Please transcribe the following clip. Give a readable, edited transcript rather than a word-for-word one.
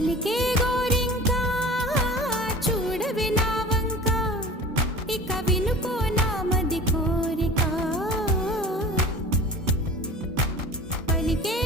పలికే గోరింకా చూడవి నా వంక ఇక వినుకో నామది కోరిక పలికే